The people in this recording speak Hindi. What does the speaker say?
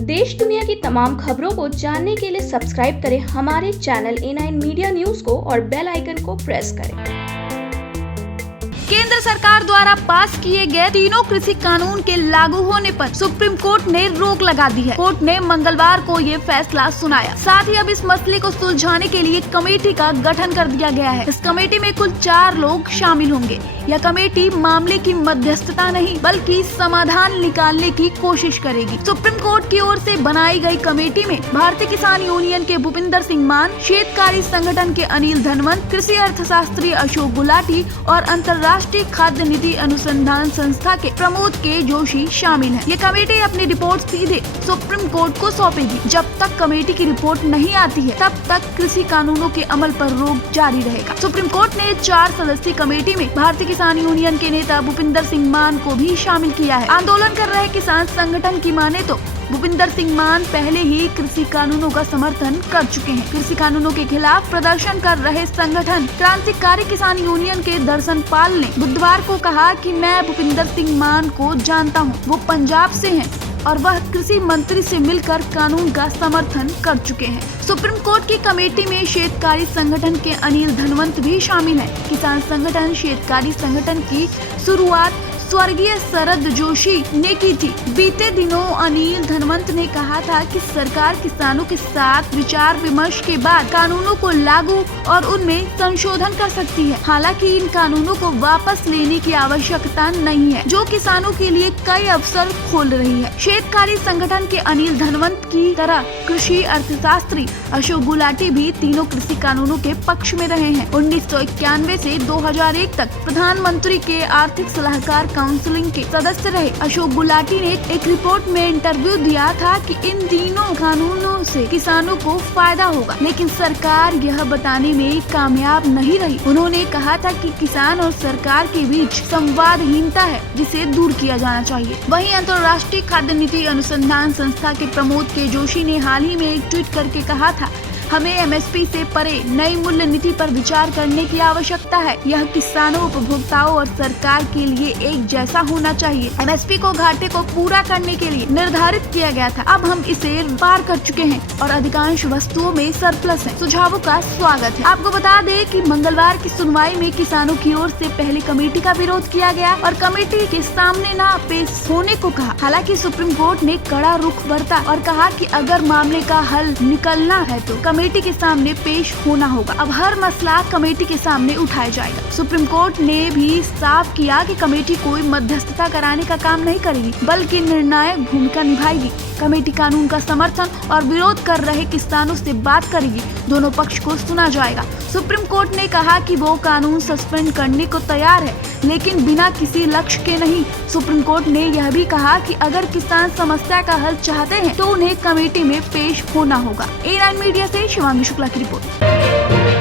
देश दुनिया की तमाम खबरों को जानने के लिए सब्सक्राइब करें हमारे चैनल A9 मीडिया न्यूज को और बेल आइकन को प्रेस करें। केंद्र सरकार द्वारा पास किए गए तीनों कृषि कानून के लागू होने पर सुप्रीम कोर्ट ने रोक लगा दी है। कोर्ट ने मंगलवार को ये फैसला सुनाया। साथ ही अब इस मसले को सुलझाने के लिए कमेटी का गठन कर दिया गया है। इस कमेटी में कुल 4 लोग शामिल होंगे। यह कमेटी मामले की मध्यस्थता नहीं बल्कि समाधान निकालने की कोशिश करेगी। सुप्रीम कोर्ट की ओर से बनाई गई कमेटी में भारतीय किसान यूनियन के भूपिंदर सिंह मान, शेतकारी संगठन के अनिल धनवंत, कृषि अर्थशास्त्री अशोक गुलाटी और अंतर्राष्ट्रीय खाद्य नीति अनुसंधान संस्था के प्रमोद के जोशी शामिल हैं। ये कमेटी अपनी रिपोर्ट सीधे सुप्रीम कोर्ट को सौंपेगी। जब तक कमेटी की रिपोर्ट नहीं आती है तब तक कृषि कानूनों के अमल पर रोक जारी रहेगा। सुप्रीम कोर्ट ने 4 सदस्यीय कमेटी में भारतीय किसान यूनियन के नेता भूपिंदर सिंह मान को भी शामिल किया है। आंदोलन कर रहे किसान संगठन की माने तो भूपिंदर सिंह मान पहले ही कृषि कानूनों का समर्थन कर चुके हैं। कृषि कानूनों के खिलाफ प्रदर्शन कर रहे संगठन क्रांतिकारी किसान यूनियन के दर्शन पाल ने बुधवार को कहा कि मैं भूपिंदर सिंह मान को जानता हूं। वो पंजाब से हैं और वह कृषि मंत्री से मिलकर कानून का समर्थन कर चुके हैं। सुप्रीम कोर्ट की कमेटी में शेतकारी संगठन के अनिल धनवंत भी शामिल हैं। किसान संगठन शेतकारी संगठन की शुरुआत स्वर्गीय शरद जोशी ने की थी। बीते दिनों अनिल धनवंत ने कहा था कि सरकार किसानों के साथ विचार विमर्श के बाद कानूनों को लागू और उनमें संशोधन कर सकती है। हालांकि इन कानूनों को वापस लेने की आवश्यकता नहीं है, जो किसानों के लिए कई अवसर खोल रही है। शेतकारी संगठन के अनिल धनवंत की तरह कृषि अर्थशास्त्री अशोक गुलाटी भी तीनों कृषि कानूनों के पक्ष में रहे हैं। 1991 से 2001 तक प्रधानमंत्री के आर्थिक सलाहकार काउंसिलिंग के सदस्य रहे। अशोक गुलाटी ने एक रिपोर्ट में इंटरव्यू दिया था कि इन तीनों कानूनों से किसानों को फायदा होगा, लेकिन सरकार यह बताने में कामयाब नहीं रही। उन्होंने कहा था कि किसान और सरकार के बीच संवादहीनता है, जिसे दूर किया जाना चाहिए। वहीं अंतर्राष्ट्रीय खाद्य नीति अनुसंधान संस्था के प्रमोद के जोशी ने हाल ही में एक ट्वीट करके कहा था, हमें एमएसपी से परे नई मूल्य नीति पर विचार करने की आवश्यकता है। यह किसानों, उपभोक्ताओं और सरकार के लिए एक जैसा होना चाहिए। एमएसपी को घाटे को पूरा करने के लिए निर्धारित किया गया था। अब हम इसे पार कर चुके हैं और अधिकांश वस्तुओं में सरप्लस है। सुझावों का स्वागत है। आपको बता दें कि मंगलवार की सुनवाई में किसानों की ओर से पहले कमेटी का विरोध किया गया और कमेटी के सामने न पेश होने को कहा। हालांकि सुप्रीम कोर्ट ने कड़ा रुख बरता और कहा कि अगर मामले का हल निकलना है तो कमेटी के सामने पेश होना होगा। अब हर मसला कमेटी के सामने उठाया जाएगा। सुप्रीम कोर्ट ने भी साफ किया कि कमेटी कोई मध्यस्थता कराने का काम नहीं करेगी, बल्कि निर्णायक भूमिका निभाएगी। कमेटी कानून का समर्थन और विरोध कर रहे किसानों से बात करेगी। दोनों पक्ष को सुना जाएगा। सुप्रीम कोर्ट ने कहा कि वो कानून सस्पेंड करने को तैयार है, लेकिन बिना किसी लक्ष्य के नहीं। सुप्रीम कोर्ट ने यह भी कहा कि अगर किसान समस्या का हल चाहते हैं तो उन्हें कमेटी में पेश होना होगा। A9 मीडिया से शिवांगी शुक्ला की रिपोर्ट।